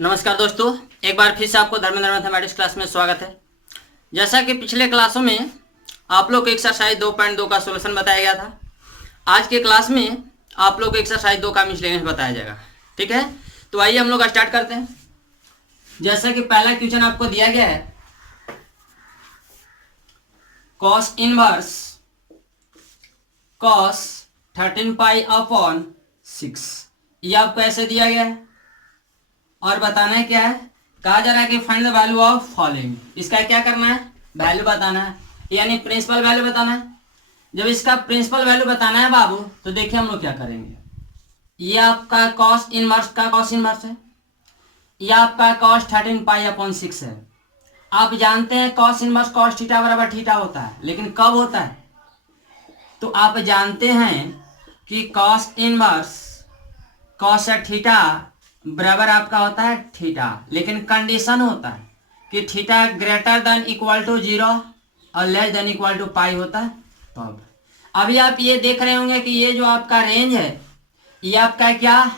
नमस्कार दोस्तों, एक बार फिर से आपको धर्मेंद्र मैथमेटिक्स क्लास में स्वागत है। जैसा कि पिछले क्लासों में आप लोग को एक्सरसाइज 2.2 का सॉल्यूशन बताया गया था, आज के क्लास में आप लोग को एक्सरसाइज 2 का मिसलेनियस बताया जाएगा। ठीक है, तो आइए हम लोग स्टार्ट करते हैं। जैसा कि पहला क्वेश्चन आपको दिया गया है, cos inverse cos 13 pi upon 6, ये आपको ऐसे दिया गया है और बताना है क्या है, कहा जा रहा है कि find the value of following. इसका क्या करना है, वैल्यू बताना है, यानी प्रिंसिपल वैल्यू बताना है। जब इसका प्रिंसिपल वैल्यू बताना है बाबू, तो देखिए हम लोग क्या करेंगे। ये आपका कॉस इनवर्स का कॉस इनवर्स है, ये आपका कॉस 13 पाई अपॉन 6 है। आप जानते हैं कॉस इनवर्स कॉस थीटा बराबर थीटा होता है, लेकिन कब होता है, तो आप जानते हैं कि कॉस इनवर्स कॉस थीटा बराबर आपका होता है थीटा, लेकिन कंडीशन होता है कि theta greater than equal to 0 और less than equal to pi होता है। तब अभी आप ये देख रहे होंगे कि ये जो आपका रेंज है, ये आपका क्या,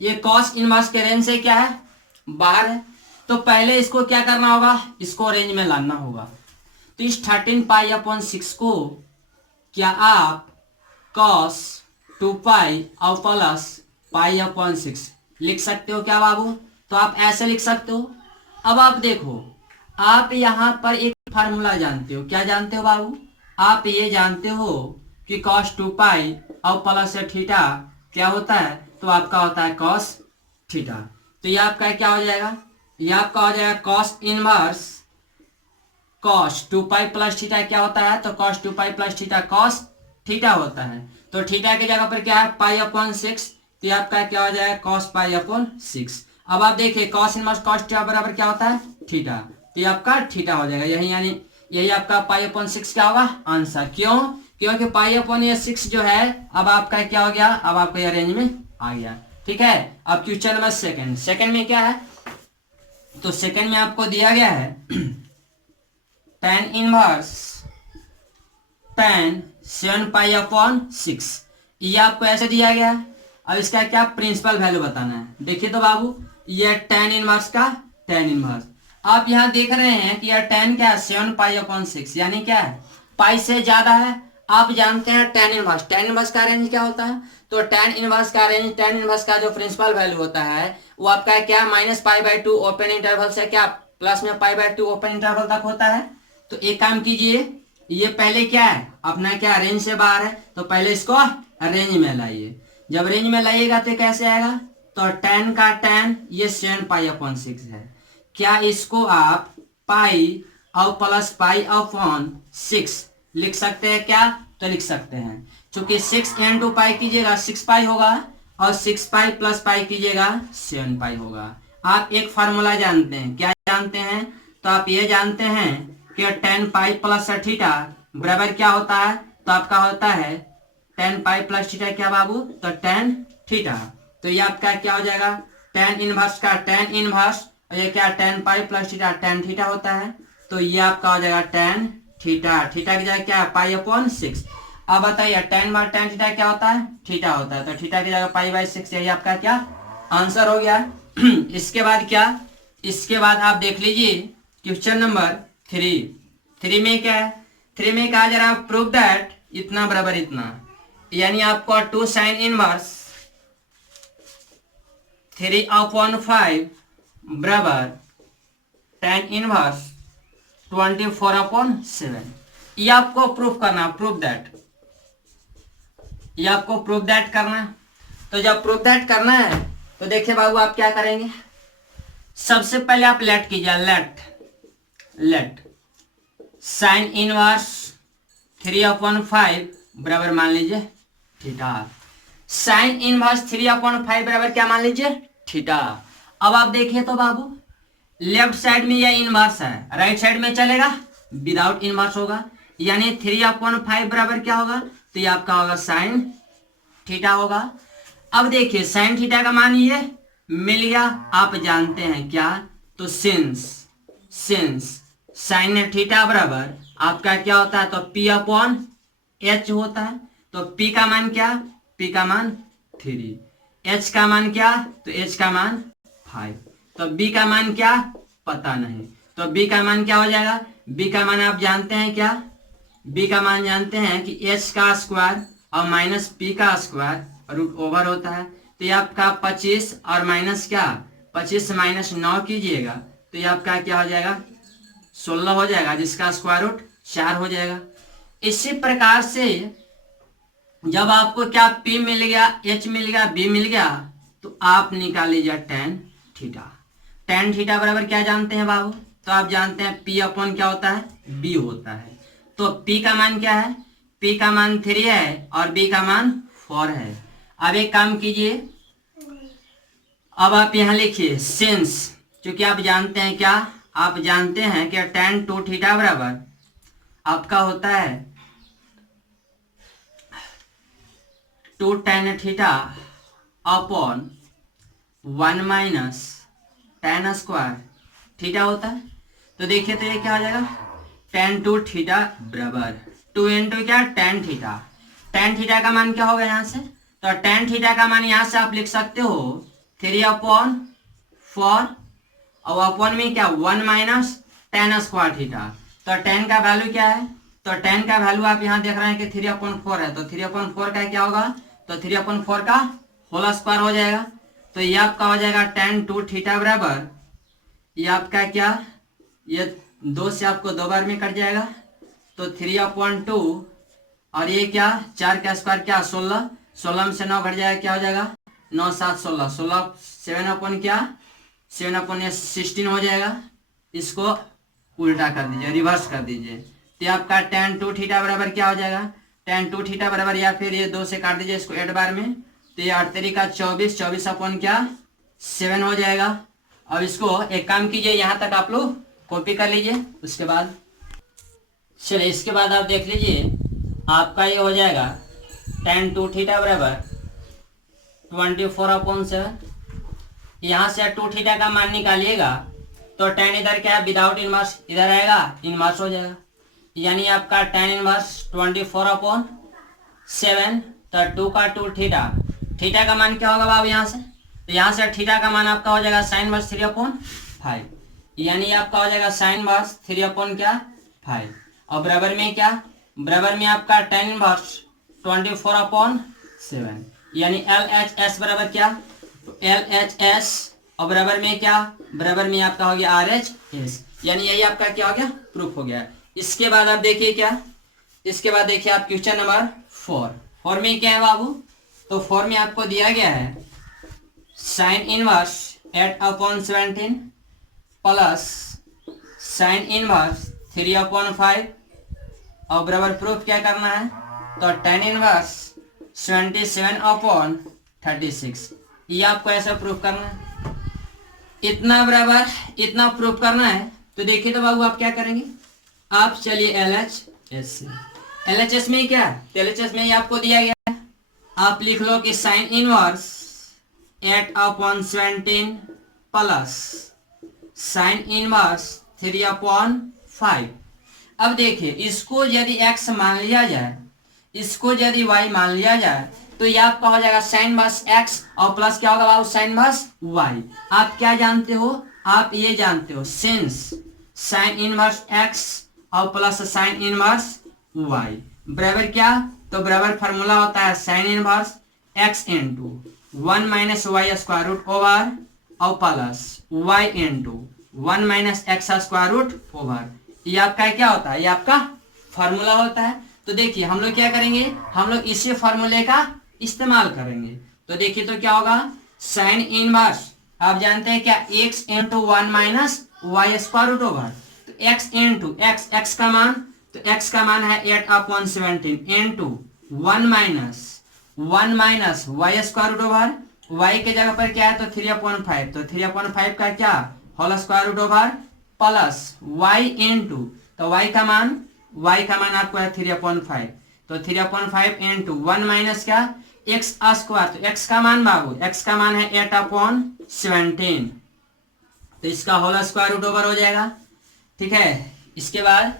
ये कॉस इनवर्स के रेंज से क्या है, बाहर है। तो पहले इसको क्या करना होगा, इसको रेंज में लाना होगा। तो इस 13 पाई अपॉन 6 को क्या आप कॉस 2 पाई और प्लस पाई अपॉन 6 लिख सकते हो क्या बाबू? तो आप ऐसे लिख सकते हो। अब आप देखो, आप यहां पर एक फार्मूला जानते हो, क्या जानते हो बाबू? आप ये जानते हो कि कॉस 2 पाई और प्लस थीटा क्या होता है, तो आपका होता है कॉस थीटा। तो ये आपका क्या हो जाएगा, ये आपका हो जाएगा cos inverse cos 2 pi plus theta क्या होता है, तो cos 2 pi plus theta cos theta होता है। तो थीटा की जगह पर क्या है, पाई अपॉन 6, तो आपका क्या हो जाएगा कॉस पाई अपॉन 6। अब आप देखिए कॉस इनवर्स कॉस थीटा बराबर क्या होता है, थीटा, तो ये आपका थीटा हो जाएगा। यही यानी यही आपका पाई अपॉन 6 क्या होगा, आंसर। क्यों? क्योंकि पाई अपॉन ये 6 जो है, अब आपका क्या हो गया, अब आपका ये रेंज में आ गया। ठीक है, अब क्वेश्चन नंबर सेकंड में क्या है, तो सेकंड में आपको दिया गया है tan inverse tan 7 pi upon 6, ये आपको ऐसे दिया गया है। अब इसका क्या प्रिंसिपल वैल्यू बताना है। देखिए तो बाबू, ये tan इनवर्स का tan इनवर्स, आप यहाँ देख रहे हैं कि यह tan क्या है, 7 पाई अपॉन 6, यानी क्या है, पाई से ज्यादा है। आप जानते हैं tan इनवर्स का रेंज क्या होता है, तो tan इनवर्स का रेंज, tan इनवर्स का जो प्रिंसिपल वैल्यू होता है वो आपका क्या, -π/2 ओपन इंटरवल से क्या प्लस में π/2 ओपन इंटरवल तक होता है। तो एक काम कीजिए, ये पहले क्या है, अपना क्या रेंज से बाहर है, तो पहले इसको रेंज में लाइए। जब रेंज में लाइएगा तो कैसे आएगा, तो tan का tan ये 7 पाई अपॉन 6 है, क्या इसको आप पाई और प्लस पाई अपॉन 6 लिख सकते हैं क्या, तो लिख सकते हैं। चूंकि 6 into पाई कीजिएगा 6 पाई होगा, और 6 पाई प्लस पाई कीजिएगा 7 पाई होगा। आप एक फार्मूला जानते हैं, क्या जानते हैं, तो आप ये जानते हैं कि tan पाई प्लस थीटा बराबर क्या होता है, तो आपका होता है tan पाई प्लस थीटा क्या बाबू, तो tan थीटा। तो ये आपका क्या हो जाएगा, tan इनवर्स का tan इनवर्स, और ये क्या tan pi plus theta tan theta होता है। तो ये आपका हो जाएगा tan थीटा, थीटा की जगह क्या है, पाई अपॉन 6। अब बताइए tan बार tan थीटा क्या होता है, थीटा होता है, तो थीटा की जगह पाई/6, यही आपका क्या आंसर हो गया। इसके बाद क्या, इसके बाद आप देख लीजिए क्वेश्चन नंबर 3 में क्या है, 3 में कहा जा रहा है प्रूव दैट इतना बराबर इतना, यानी आपको 2 साइन इनवर्स 3/5 बराबर tan इनवर्स 24/7, ये आपको प्रूफ करना, प्रूफ दैट, ये आपको प्रूफ दैट करना है। तो जब प्रूफ दैट करना है तो देखिए बाबू, आप क्या करेंगे, सबसे पहले आप लेट कीजिए, लेट साइन इनवर्स 3/5 बराबर मान लीजिए थीटा, साइन इनवर्स 3/5 बराबर क्या मान लीजिए, थीटा। अब आप देखिए तो बाबू, लेफ्ट साइड में यह इनवर्स है, राइट साइड में चलेगा विदाउट इनवर्स होगा, यानी 3/5 बराबर क्या होगा, तो ये आपका होगा साइन थीटा होगा। अब देखिए साइन थीटा का मान ये मिल गया, आप जानते हैं क्या, तो सिंस साइन थीटा बराबर आपका क्या होता है, तो P/H होता है। तो P का मान क्या, P का मान 3, H का मान क्या, तो H का मान 5। तो बी का मान क्या पता नहीं, तो बी का मान क्या हो जाएगा, बी का मान आप जानते हैं क्या, बी का मान जानते हैं कि एच का स्क्वायर और माइनस पी का स्क्वायर रूट ओवर होता है। तो ये आपका 25 और माइनस क्या 25 माइनस 9 कीजिएगा तो ये आपका क्या हो जाएगा 16 हो जाएगा, जिसका स्क्वायर रूट 4 हो जाएगा। इसी प्रकार से जब आपको क्या P मिल गया, H मिल गया, B मिल गया, तो आप निकाल लीजिए tan थीटा। tan थीटा बराबर क्या जानते हैं बाबू, तो आप जानते हैं P अपॉन क्या होता है, B होता है। तो P का मान क्या है, P का मान 3 है और B का मान 4 है। अब एक काम कीजिए, अब आप यहाँ लिखिए सिंस, क्योंकि आप जानते हैं क्या, आप जानते हैं कि tan 2 थीटा बराबर आपका होता है 2 tan theta upon 1 minus tan square theta होता है। तो देखिए तो ये क्या हो जाएगा tan 2 थीटा बराबर 2 इंटू क्या tan थीटा। tan थीटा का मान क्या होगा यहाँ से, तो tan थीटा का मान यहाँ से आप लिख सकते हो 3 अपॉन 4 और अपॉन में क्या 1 माइनस tan स्क्वायर थीटा। तो tan का वैल्यू क्या है, तो tan का वैल्यू आप यहाँ देख रहे हैं कि 3/4 है, तो 3/4 का क्या होगा, तो 3/4 का होल स्क्वायर हो जाएगा। तो ये आपका हो जाएगा tan 2 थीटा बराबर, ये आपका क्या, ये 2 से आपको 2 बार में कट जाएगा, तो 3/2 और ये क्या 4 का स्क्वायर क्या 16, 16 में से 9 घट जाएगा, क्या हो जाएगा 9 7 16, 16 7 अपॉन क्या 7 अपॉन 16 हो जाएगा। इसको उल्टा कर दीजिए, रिवर्स कर दीजिए, तो आपका tan 2 थीटा बराबर क्या हो जाएगा, tan 2 थीटा बराबर, या फिर ये 2 से काट दीजिए इसको 8 बार में, तो ये 8 3 का 24, 24 अपॉन क्या 7 हो जाएगा। अब इसको एक काम कीजिए, यहाँ तक आप लोग कॉपी कर लीजिए, उसके बाद चलिए इसके बाद आप देख लीजिए आपका ये हो जाएगा tan 2 थीटा बराबर 24/7। यहाँ से 2 थीटा का मान निकालिएगा तो tan इधर क्या है विदाउट इनवर्स, इधर आएगा इनवर्स हो जाएगा, यानी आपका tan इनवर्स 24/7। तो 2 का 2 थीटा, थीटा का मान क्या होगा बाबू यहाँ से, तो यहाँ से थीटा का मान आपका हो जाएगा sin इनवर्स 3/5, यानी आपका हो जाएगा sin इनवर्स 3 क्या 5। और बराबर में क्या, बराबर में आपका tan इनवर्स 24/7, यानी LHS बराबर क्या, LHS और बराबर में क्या, बराबर में आपका हो गया RHS, यानी यही आपका क्या हो गया प्रूफ हो गया। इसके बाद आप देखिए क्या, इसके बाद देखिए आप क्वेश्चन नंबर 4 में क्या है बाबू, तो 4 में आपको दिया गया है sin inverse 8/17 plus sin inverse 3/5 और बराबर प्रूफ क्या करना है, तो tan इनवर्स 27/36, ये आपको ऐसा प्रूफ करना है, इतना बराबर इतना प्रूफ करना है। तो देखिए तो बाबू आप क्या करेंगे, आप चलिए LHS में क्या, LHS में ही आपको दिया गया है, आप लिख लो कि sin inverse 8/17 plus sin inverse 3/5। अब देखिए इसको यदि x मान लिया जाए, इसको यदि y मान लिया जाए, तो ये आपका हो जाएगा sin इनवर्स x और प्लस क्या होगा बाबू sin इनवर्स y। आप क्या जानते हो, आप ये जानते हो सिंस sin इनवर्स x और प्लस sin इनवर्स y बराबर क्या, तो बराबर फार्मूला होता है sin inverse x into 1 minus y square root over और plus y into 1 minus x square root over, ये आपका क्या होता है, ये आपका फार्मूला होता है। तो देखिए हम लोग क्या करेंगे, हम लोग इसी फार्मूले का इस्तेमाल करेंगे। तो देखिए तो क्या होगा sin इनवर्स, आप जानते हैं क्या x into 1 minus y square root over, तो x इंटू x का मान, तो x का मान है 8/17 into 1 minus y square root over, y के जगह पर क्या है तो 3/5, तो 3/5 का क्या whole square root over plus y into, तो y का मान आपको है 3/5, तो 3/5 इंटू 1 माइनस क्या x स्क्वायर, तो x का मान बाबू x का मान है 8/17, तो इसका होल स्क्वायर रूट ओवर हो जाएगा। ठीक है, इसके बाद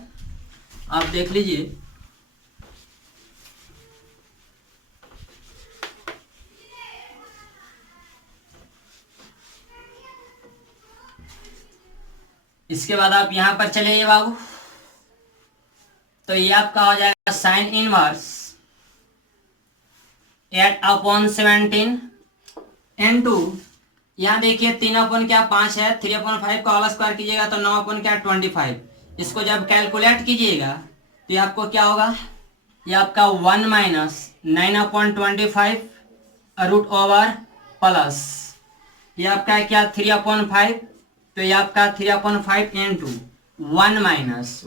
आप देख लीजिए इसके बाद आप यहां पर चले बाबू, तो ये आपका हो जाएगा साइन इनवर्स 8/17 इनटू, यहाँ देखिए 3 क्या 5 है, 3/5 का होल स्क्वायर कीजिएगा तो 9 क्या 25। इसको जब कैलकुलेट कीजिएगा तो ये आपको क्या होगा, ये आपका 1 माइनस 9/25 रूट ओवर प्लस ये आपका क्या 3/5, तो ये आपका 3/5 इंटू 1 माइनस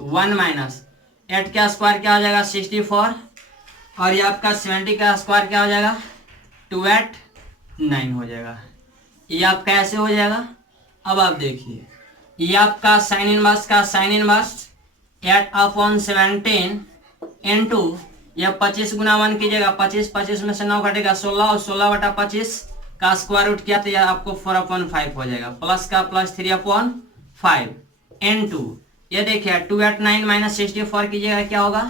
8 का स्क्वायर क्या हो जाएगा 64, और ये आपका 70 का स्क्वायर क्या हो जाएगा 289 हो जाएगा। ये आपका ऐसे हो जाएगा। अब आप देखिए ये आपका साइन इनवर्स का साइन इनवर्स 8/17 इंटू यह 25 गुना 1 कीजिएगा, 25 में से 9 घटेगा 16 और 16/25 का स्क्वायर रूट किया तो यह आपको 4/5 हो जाएगा, प्लस का प्लस 3/5 इंटू ये देखिए 289 माइनस 64 कीजिएगा क्या होगा,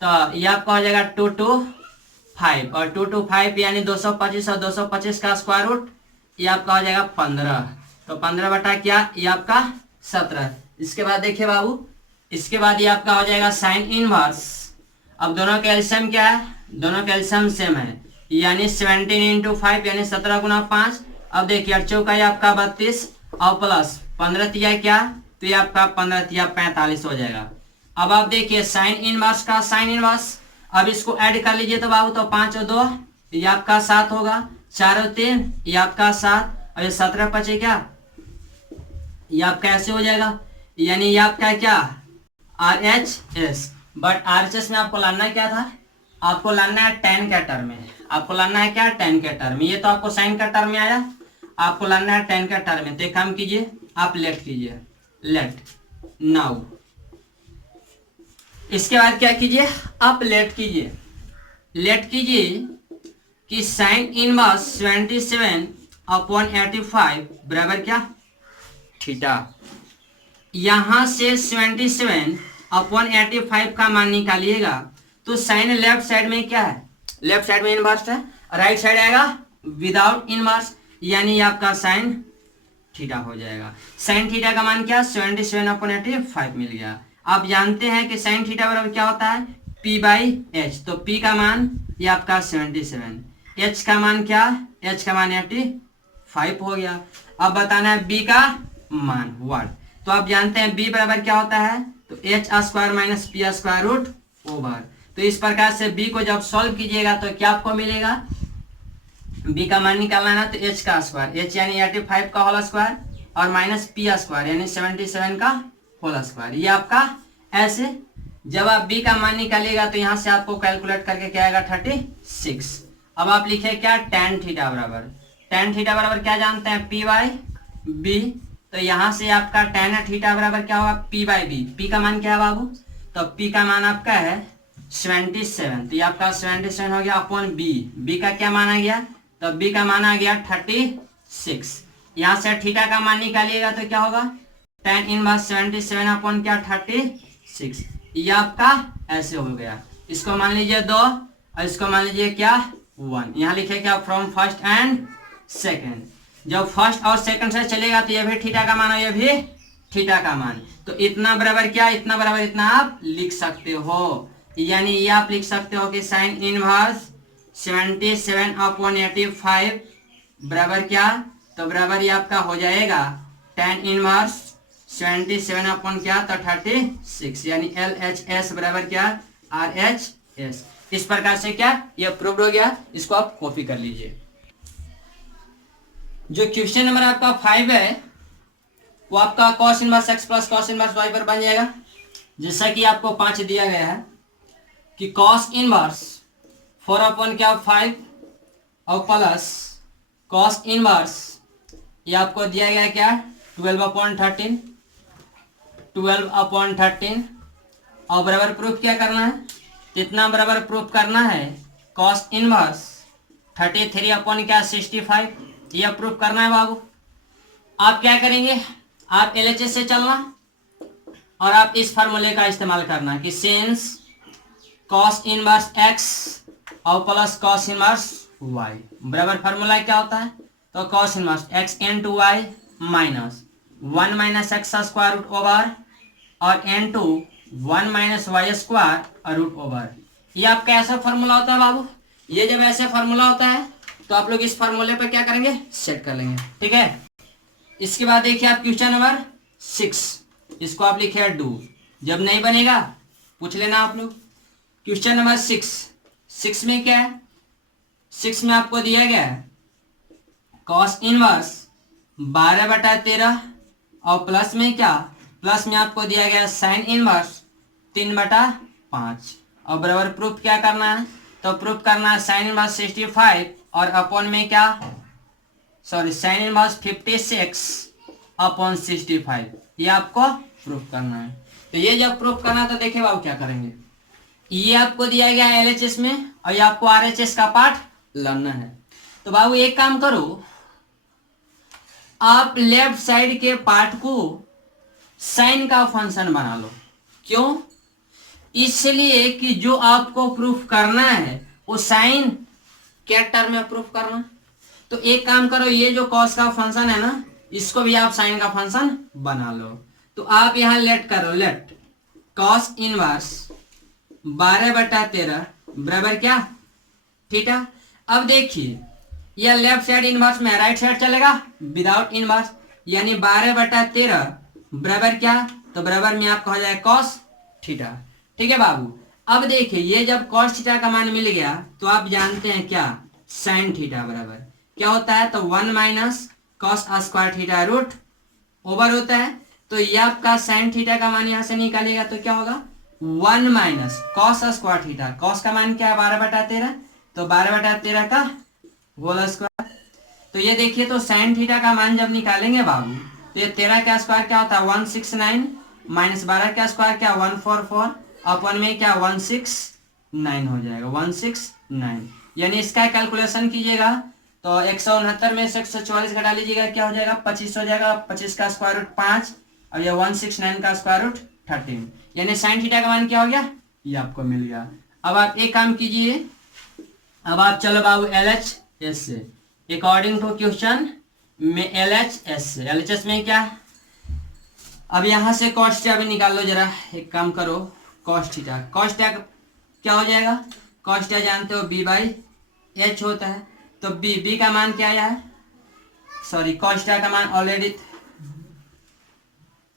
तो यह आपका हो जाएगा 225 और 225 यानी 225 और 225 का स्क्वायर रूट ये आपका हो जाएगा 15, तो 15 बटा क्या ये आपका 17। इसके बाद देखिए बाबू, इसके बाद ये आपका हो जाएगा साइन इनवर्स, अब दोनों का एलसीएम क्या है, दोनों का एलसीएम सेम है यानी 17 इंटू 5 यानी 17 गुना 5। अब देखिए 8 चौका ये आपका 32 और प्लस 15 तिया क्या, तो ये आपका 15 तिया 45 हो जाएगा। अब आप देखिए साइन इनवर्स का साइन इनवर्स, अब इसको ऐड कर लीजिए तो बाबू, तो 5 और 2 ये आपका 7 होगा, 4 और 3 ये आपका 7 और ये 17 बचे क्या, ये आपका ऐसे हो जाएगा, यानी ये आपका क्या RHS। बट RHS में आपको लाना क्या था, आपको लाना है 10 का टर्म में, आपको लाना है क्या 10 का टर्म में, ये तो आपको साइन का टर्म में आया, आपको लाना है 10 का टर्म में। तो एक काम कीजिए आप लेट कीजिए, लेट नाउ, इसके बाद क्या कीजिए आप लेट कीजिए, लेट कीजिए कि साइन इनवर्स 77/85 बराबर क्या थीटा। यहां से 77/85 का मान निकालिएगा तो साइन लेफ्ट साइड में क्या है, लेफ्ट साइड में इनवर्स है, राइट साइड आएगा विदाउट इनवर्स, यानी आपका साइन थीटा हो जाएगा। साइन थीटा का मान क्या 77/85 मिल गया। आप जानते हैं कि साइन थीटा बराबर क्या होता है P/H, तो P का मान ये आपका 77, H का मान क्या, H का मान 85 हो गया। अब बताना है B का मान व्हाट, तो आप जानते हैं B बराबर क्या होता है, तो H² minus P square root over. तो इस प्रकार से B को जब सॉल्व कीजिएगा तो क्या आपको मिलेगा, B का मान निकालना है तो H का स्क्वायर, H यानी 85 का होल स्क्वायर और माइनस P स्क्वायर यानी 77 का होल स्क्वायर, ये आपका ऐसे। जब आप B का मान निकालिएगा तो यहाँ से आपको कैलकुलेट करके क्या आएगा 36। अब आप लिखे क्या tan थीटा बराबर, tan थीटा बराबर क्या जानते हैं P/B, तो यहाँ से आपका tan थीटा बराबर क्या होगा P/B। P का मान क्या है बाबू, तो P का मान आपका है 77, तो ये आपका 77 हो गया अपॉन B। B का क्या मान आ गया, तो B का मान आ गया 36। यहाँ से थीटा का मान निकालिएगा तो क्या होगा tan इनवर्स 77 अपॉन क्या 36, ये आपका ऐसे हो गया। इसको मान लीजिए 2 और इसको मान लीजिए क्या 1। यहाँ लिखे क्या फ्रॉम फर्स्ट एंड सेकंड, जब फर्स्ट और सेकंड से चलेगा तो ये भी थीटा का मान और ये भी थीटा का मान, तो इतना बराबर क्या इतना बराबर इतना आप लिख सकते हो, यानी ये आप लिख सकते हो कि साइन इनवर्स 77/85 बराबर क्या, तो बराबर ये आपका हो जाएगा tan इनवर्स 77 अपॉन क्या तो 36, यानी LHS बराबर क्या RHS। इस प्रकार से क्या ये प्रूव हो गया, इसको आप कॉपी कर लीजिए। जो क्वेश्चन नंबर आपका 5 है वो आपका cos inverse x plus cos inverse y पर बन जाएगा। जैसा कि आपको 5 दिया गया है कि cos इनवर्स 4 अपॉन क्या 5 और प्लस cos इनवर्स ये आपको दिया गया क्या 12/13 और बराबर प्रूफ क्या करना है, कितना बराबर प्रूफ करना है cos इनवर्स 33 अपॉन क्या 65, यह प्रूफ करना है बाबू। आप क्या करेंगे, आप LHS से चलना और आप इस फार्मूले का इस्तेमाल करना कि सिंस cos इनवर्स x और प्लस cos इनवर्स y बराबर फार्मूला क्या होता है, तो cos inverse x into y minus 1 minus x का स्क्वायर रूट ओवर और n2 1 minus y square root over. ये आपका ऐसा फॉर्मूला होता है बाबू। ये जब ऐसे फॉर्मूला होता है तो आप लोग इस फॉर्मूले पर क्या करेंगे, सेट कर लेंगे, ठीक है। इसके बाद देखिए आप क्वेश्चन नंबर 6, इसको आप लिखे डू, जब नहीं बनेगा पूछ लेना आप लोग। क्वेश्चन नंबर 6 में क्या है, 6 में आपको दिया गया है कॉस इनवर्स 12/13 और प्लस में क्या, प्लस में आपको दिया गया साइन इनवर्स 3/5 और बराबर प्रूफ क्या करना है, तो प्रूफ करना है साइन इनवर्स 65 और अपॉन में क्या, सॉरी साइन इनवर्स 56 अपॉन 65, ये आपको प्रूफ करना है। तो ये जब प्रूफ करना है तो देखिए बाबू क्या करेंगे, ये आपको दिया गया है LHS में और ये आपको RHS का पार्ट लर्नर है। तो बाबू एक काम करो, आप लेफ्ट साइड के पार्ट को साइन का फंक्शन बना लो। क्यों, इसलिए कि जो आपको प्रूफ करना है वो साइन क्या टर्म में प्रूफ करना। तो एक काम करो, ये जो कॉस का फंक्शन है ना, इसको भी आप साइन का फंक्शन बना लो। तो आप यहां लेट करो, लेट कॉस इनवर्स 12/13 बराबर क्या, थीटा। अब देखिए यह लेफ्ट साइड इनवर्स में, राइट साइड चलेगा विदाउट इनवर्स, यानी 12/13 बराबर क्या, तो बराबर में आपका हो जाएगा कॉस थीटा, ठीक है बाबू। अब देखिए ये जब कॉस थीटा का मान मिल गया तो आप जानते हैं क्या, साइन थीटा बराबर क्या होता है, तो 1 minus cos square theta root over होता है। तो ये आपका साइन थीटा का मान यहां से निकालेगा तो क्या होगा, 1 minus cos square theta, cos का मान क्या है 12/13, तो 12/13 का होल स्क्वायर। तो ये देखिए तो साइन थीटा का मान जब निकालेंगे बाबू तो ये 13 का स्क्वायर क्या होता है 169 माइनस 12 का स्क्वायर क्या 144 अपन में क्या 169 हो जाएगा, 169। यानी इसका कैलकुलेशन कीजिएगा तो 169 में से 144 घटा लीजिएगा क्या हो जाएगा 25 हो जाएगा, 25 का स्क्वायर रूट 5 और ये 169 का स्क्वायर रूट 13, यानी साइन थीटा का मान क्या हो गया, ये आपको मिल गया। अब आप एक काम कीजिए, अब आप चलो बाबू LHS से, अकॉर्डिंग टू क्वेश्चन में LHS से, LHS में क्या, अब यहां से कॉस थीटा भी निकाल लो जरा, एक काम करो कॉस थीटा, कॉस थीटा क्या हो जाएगा, कॉस थीटा जानते हो B/H होता है, तो B का मान क्या आया है, सॉरी कॉस थीटा का मान ऑलरेडी,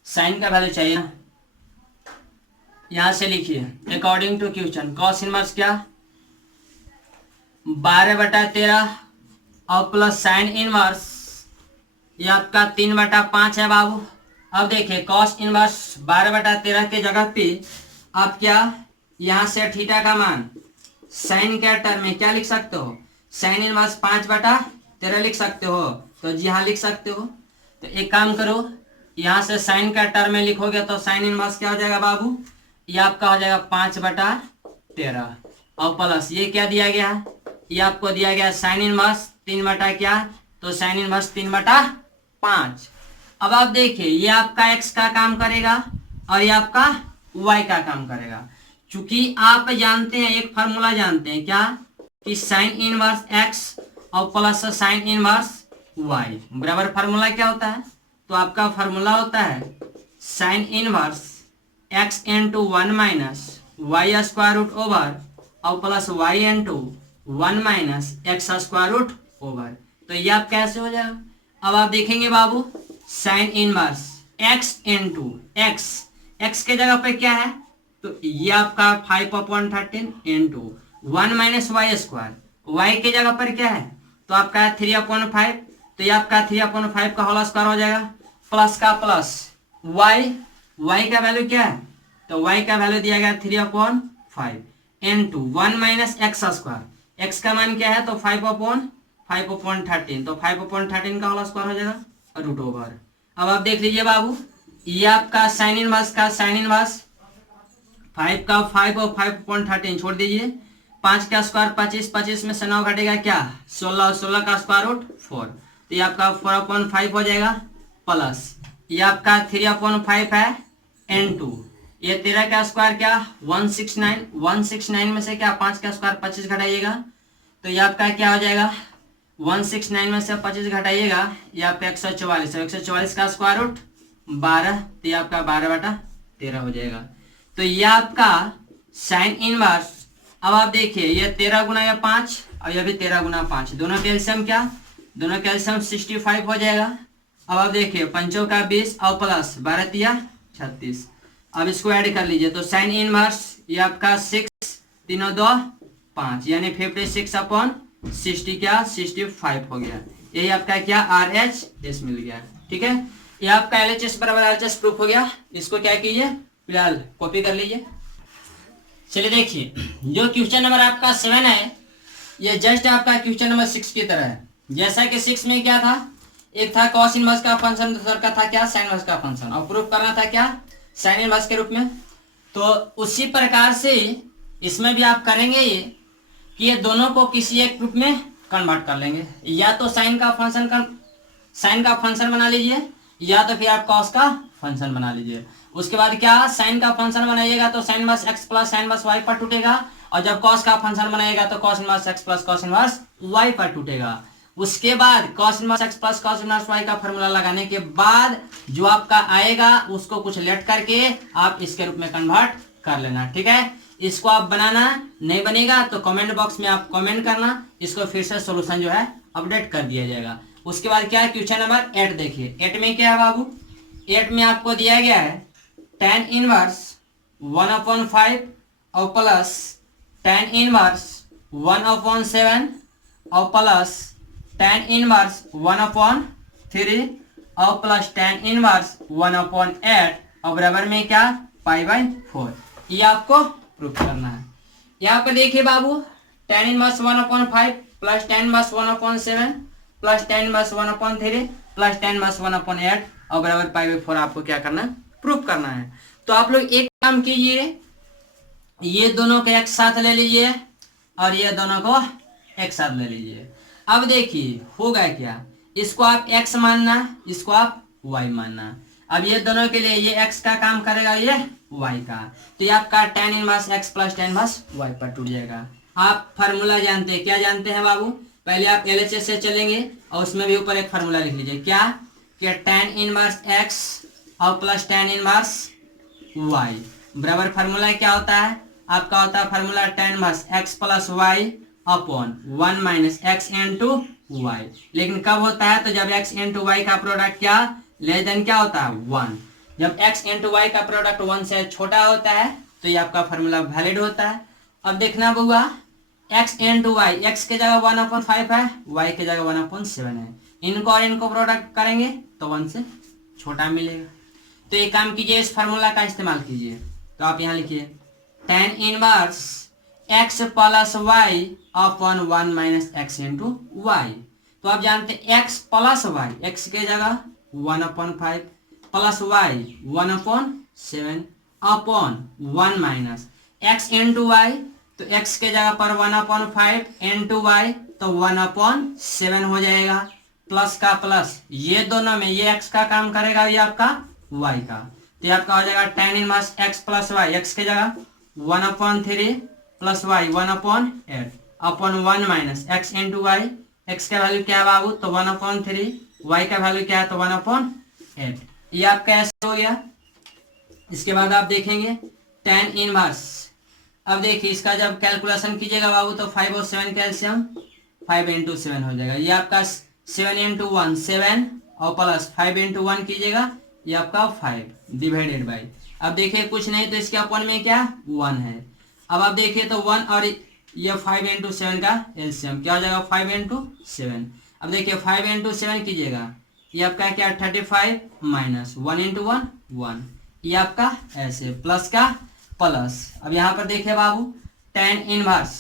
साइन का वैल्यू चाहिए ना, यहां से लिखिए according to question cos inverse क्या 12/13 और प्लस साइन इनवर्स ये आपका 3/5 है बाबू। अब देखिए कॉस इनवर्स 12/13 के जगह पे आप क्या यहां से थीटा का मान साइन के टर्म में क्या लिख सकते हो, साइन इनवर्स 5/13 लिख सकते हो, तो जी हाँ लिख सकते हो। तो एक काम करो, यहां से साइन का टर्म में लिखोगे तो साइन इनवर्स क्या हो जाएगा बाबू, ये आपका हो जाएगा 5/13 और प्लस ये क्या दिया गया है, ये आपको दिया गया साइन इनवर्स 3 क्या, तो साइन इनवर्स 3/5। अब आप देखिए ये आपका x का काम करेगा और ये आपका y का काम करेगा। चूंकि आप जानते हैं एक फार्मूला जानते हैं क्या, कि साइन इनवर्स x और प्लस साइन इनवर्स y बराबर फार्मूला क्या होता है, तो आपका फार्मूला होता है sine inverse x into 1 minus y square root over और plus y into 1 minus x square root over. तो ये आप कैसे हो जाएगा, अब आप देखेंगे बाबू sine inverse x into x के जगह पे क्या है, तो ये आपका 5/13 into 1 minus y square, Y के जगह पर क्या है तो आपका 3/5, तो ये आपका 3/5 का होल स्क्वायर हो जाएगा, प्लस का प्लस y का वैल्यू क्या है, तो y का वैल्यू दिया गया 3/5 into 1 minus x square, x का मान क्या है तो 5/13, तो 5/13 का होल स्क्वायर हो जाएगा रूट ओवर। अब आप देख लीजिए बाबू ये आपका साइन इनवर्स का साइन इनवर्स 5 का 5 और 5/13 छोड़ दीजिए, 5 का स्क्वायर 25, 25 में से 9 घटेगा क्या 16 और 16 का स्क्वायर रूट 4, तो ये आपका 4/5 हो जाएगा, प्लस ये आपका 3/5 है इंटू ये 13 का स्क्वायर क्या 169 में से क्या 5 का स्क्वायर 25 घटाइएगा, तो ये आपका क्या हो जाएगा 169 में से 25 घटाइएगा, ये आपका 144 का स्क्वायर रूट 12, तो ये आपका 12/13 हो जाएगा। तो ये आपका साइन इनवर्स। अब आप देखिए ये 13 गुना या 5 और ये भी 13 गुना 5, दोनों कैल्शियम क्या, दोनों कैल्शियम 65 हो जाएगा। अब आप देखिए 5 का 20 और प्लस 12 36। अब इसको ऐड कर लीजिए, तो साइन इनवर्स ये आपका 6 3 2 5 यानी 56/60 क्या 65 हो गया। यही आपका क्या RHS मिल गया। ठीक है, ये आपका LHS बराबर RHS प्रूफ हो गया। इसको क्या कीजिए फिलहाल कॉपी कर लीजिए। चलिए देखिए, जो क्वेश्चन नंबर आपका 7 है ये जस्ट आपका क्वेश्चन नंबर 6 की तरह है। जैसा कि 6 में क्या था, एक था कॉस इनवर्स का फंक्शन, दूसरा का था क्या साइन इनवर्स का फंक्शन, और प्रूफ करना था क्या साइन इनवर्स के रूप में। तो उसी प्रकार से इसमें भी आप करेंगे ये कि ये दोनों को किसी एक रूप में कन्वर्ट कर लेंगे। या तो साइन का फंक्शन बना लीजिए, या तो फिर आप कॉस का फंक्शन बना लीजिए। उसके बाद क्या साइन का फंक्शन बनाइएगा तो sign inverse x plus sine inverse y पर टूटेगा, और जब कॉस का फंक्शन बनाइएगा तो cos inverse x plus cos inverse y पर टूटेगा। उसके बाद cos inverse x plus cos inverse y का फॉर्मूला लगाने के बाद जो आपका आएगा उसको कुछ लेट करके आप इसके रूप में कन्वर्ट कर लेना। ठीक है, इसको आप बनाना, नहीं बनेगा तो कमेंट बॉक्स में आप कमेंट करना, इसको फिर से सोल्यूशन जो है अपडेट कर दिया जाएगा। उसके बाद क्या है क्वेश्चन नंबर 8 देखिए। 8 में क्या है बाबू, 8 में आपको दिया गया है tan इनवर्स 1/5 और प्लस tan इनवर्स 1/7 और प्लस tan इनवर्स 1/3 और प्लस tan इनवर्स 1/8 और बराबर में क्या π/4। ये आपको प्रूफ करना है। यहाँ पे देखिए बाबू tan inverse 1/5 plus tan inverse 1/7 plus tan inverse 1/3 plus tan inverse 1/8 और बराबर π/4 आपको क्या करना है प्रूफ करना है। तो आप लोग एक काम कीजिए, ये दोनों को एक साथ ले लीजिए और ये दोनों को एक साथ ले लीजिए। अब देखिए होगा क्या, इसको आप x मानना, इसको आप y मानना। अब ये दोनों के लिए ये x का काम करेगा, ये y का, तो ये आपका tan inverse x plus tan inverse y पर टूट जाएगा। आप फार्मूला जानते हैं, क्या जानते हैं बाबू, पहले आप LHS से चलेंगे और उसमें भी ऊपर एक फार्मूला लिख लीजिए, क्या कि tan इनवर्स x और प्लस tan इनवर्स y बराबर फार्मूला क्या होता है आपका, होता है formula tan inverse x plus y upon 1 minus x into y। लेकिन कब होता है, तो जब x इंटू y का प्रोडक्ट क्या लेस देन क्या होता है 1। जब x इंटू y का प्रोडक्ट 1 से छोटा होता है तो ये आपका फार्मूला वैलिड होता है। अब देखना बुआ x इंटू y, x के जगह 1/5 है, y के जगह 1/7 है, इनको और इनको प्रोडक्ट करेंगे तो 1 से छोटा मिलेगा। तो एक काम कीजिए, इस फार्मूला का इस्तेमाल कीजिए। तो आप यहाँ लिखिए tan inverse x plus y upon 1 minus x into y। तो आप जानते हैं x प्लस y, x के जगह 1/5 plus y 1/7 upon 1 minus x into y, तो x के जगह पर 1/5 इंटू y तो 1/7 हो जाएगा। प्लस का प्लस, ये दोनों में ये x का काम करेगा, ये आपका y का, तो ये आपका हो जाएगा tan inverse x plus y, x के जगह 1/3 plus y 1/8 upon 1 minus x into y। x का वैल्यू क्या है बाबू, तो 1/3, y का वैल्यू क्या है तो 1/8। ये आपका ऐसे हो गया। इसके बाद आप देखेंगे tan इनवर्स, अब देखिए इसका जब कैलकुलेशन कीजिएगा बाबू तो 5 और 7 कैल्शियम 5 इंटू 7 हो जाएगा। ये आपका 7 इंटू 1 7 और प्लस 5 इंटू 1 कीजिएगा, ये आपका 5 डिवाइडेड बाई, अब देखिए कुछ नहीं तो इसके अपन में क्या 1 है। अब आप देखिए तो 1 और ये 5 इंटू 7 का एलसीएम क्या हो जाएगा 5 इंटू 7। अब देखिए 5 इंटू 7 कीजिएगा, ये आपका क्या 35 माइनस 1 इंटू 1 1, ये आपका ऐसे प्लस का प्लस। अब यहाँ पर देखिए बाबू tan इनवर्स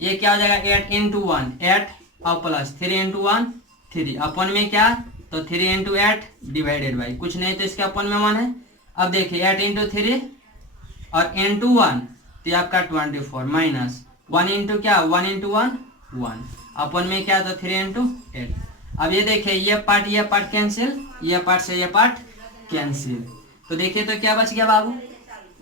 ये क्या हो जाएगा 8 इंटू 1 8 और प्लस 3 इंटू 1 3 अपन में क्या तो 3 इंटू 8 डिवाइडेड बाई, कुछ नहीं तो इसके अपन में 1 है। अब देखिए 8 इंटू 3 और इंटू 1 तो आपका 24 माइनस 1 इंटू क्या 1 इंटू 1 1 अपन में क्या तो 3 इंटू 8। अब ये देखिए ये पार्ट कैंसिल, ये पार्ट से ये पार्ट कैंसिल, तो देखिए तो क्या बच गया बाबू,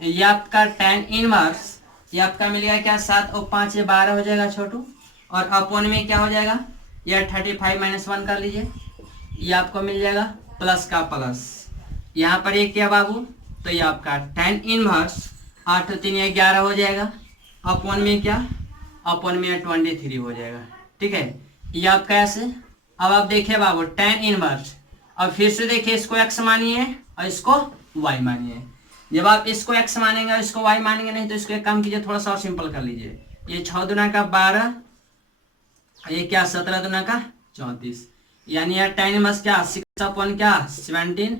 ये आपका tan इनवर्स ये आपका मिल गया क्या 7 और 5 ये 12 हो जाएगा छोटू, और अपन में क्या हो जाएगा ये 35 माइनस 1 कर लीजिए, ये आपको मिल जाएगा प्लस का प्लस, यहाँ पर ये क्या बाबू, तो ये आपका tan इनवर्स 8 3 ये 11 हो जाएगा, अपॉन में क्या, अपॉन में 23 हो जाएगा। ठीक है, ये आपका ऐसे। अब आप देखिए बाबू tan इनवर्स, अब फिर से देखिए इसको x मानिए और इसको y मानिए। जब आप इसको x मानेंगे और इसको y मानेंगे नहीं तो इसको एक काम कीजिए, थोड़ा सा और सिंपल कर लीजिए। ये 6 दूना का 12, ये क्या 17 दूना का 34, यानी यार tan इनवर्स क्या 6 अपॉन क्या 17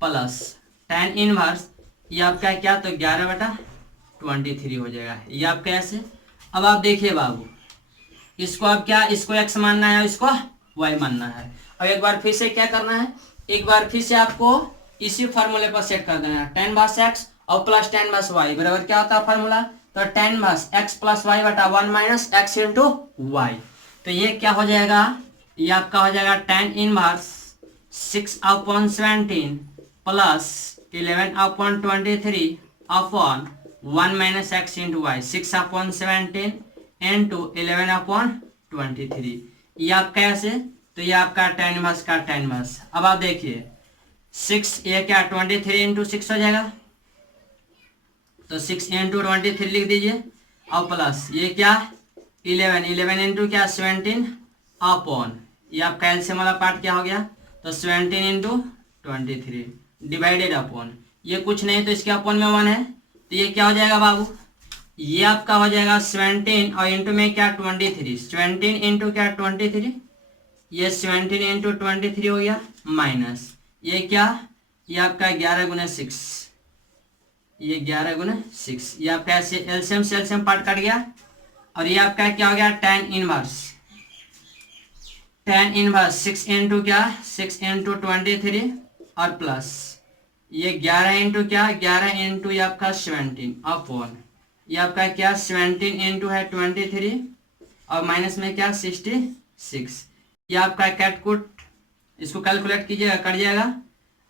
प्लस tan इनवर्स ये आपका क्या, तो 11/23 हो जाएगा। ये आपका ऐसे। अब आप देखिए बाबू, इसको आप क्या, इसको x मानना है और इसको y मानना है। अब एक बार फिर से क्या करना है, एक बार फिर से आपको इसी फार्मूले पर सेट कर देना है। tan इनवर्स x और प्लस tan इनवर्स y बराबर क्या होता है फार्मूला, तो tan inverse x plus y बटा 1 माइनस x इंटू वाई। तो ये क्या हो जाएगा, ये आपका हो जाएगा tan inverse 6 upon 17 plus 11 upon 23 upon 1 minus x into y, 6 upon 17 into 11 upon 23। ये आपका ऐसे, तो ये आपका tan इनवर्स का tan इनवर्स। अब आप देखिए 6 ये क्या 23 इंटू 6 हो जाएगा, तो 6 इंटू 23 लिख दीजिए, और प्लस ये क्या 11 इंटू क्या 17 अपॉन, ये आपका एलसीएम वाला पार्ट क्या हो गया, तो 17 इंटू 23 डिवाइडेड अपॉन, ये कुछ नहीं तो इसके अपॉन में 1 है, तो ये क्या हो जाएगा बाबू, ये आपका हो जाएगा 17 और इंटू में क्या 23, 17 इंटू क्या 23, ये 17 इंटू 23 हो गया, माइनस ये क्या, ये आपका 11 गुना 6, ये 11 गुना 6, ये आपका ऐसे एलसीएम से एलसीएम पार्ट कट गया। और ये आपका क्या हो गया tan inverse, tan inverse 6 into क्या 6 इंटू 23 और प्लस ये 11 इंटू क्या 11 इंटू ये आपका 17 अपॉन ये आपका क्या 17 इंटू है 23 और माइनस में क्या 66। ये आपका कैटकुट, इसको कैलकुलेट कीजिएगा कट जाएगा।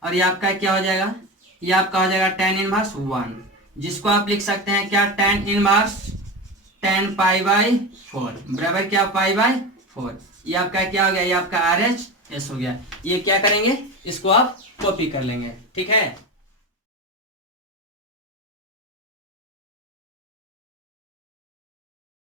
और ये आपका क्या हो जाएगा, ये आपका हो जाएगा tan इनवर्स 1, जिसको आप लिख सकते हैं क्या tan इनवर्स 10 पाई बाई 4 बराबर क्या पाई बाई 4। ये आपका क्या हो गया, ये आपका RHS हो गया। ये क्या करेंगे, इसको आप कॉपी कर लेंगे। ठीक है।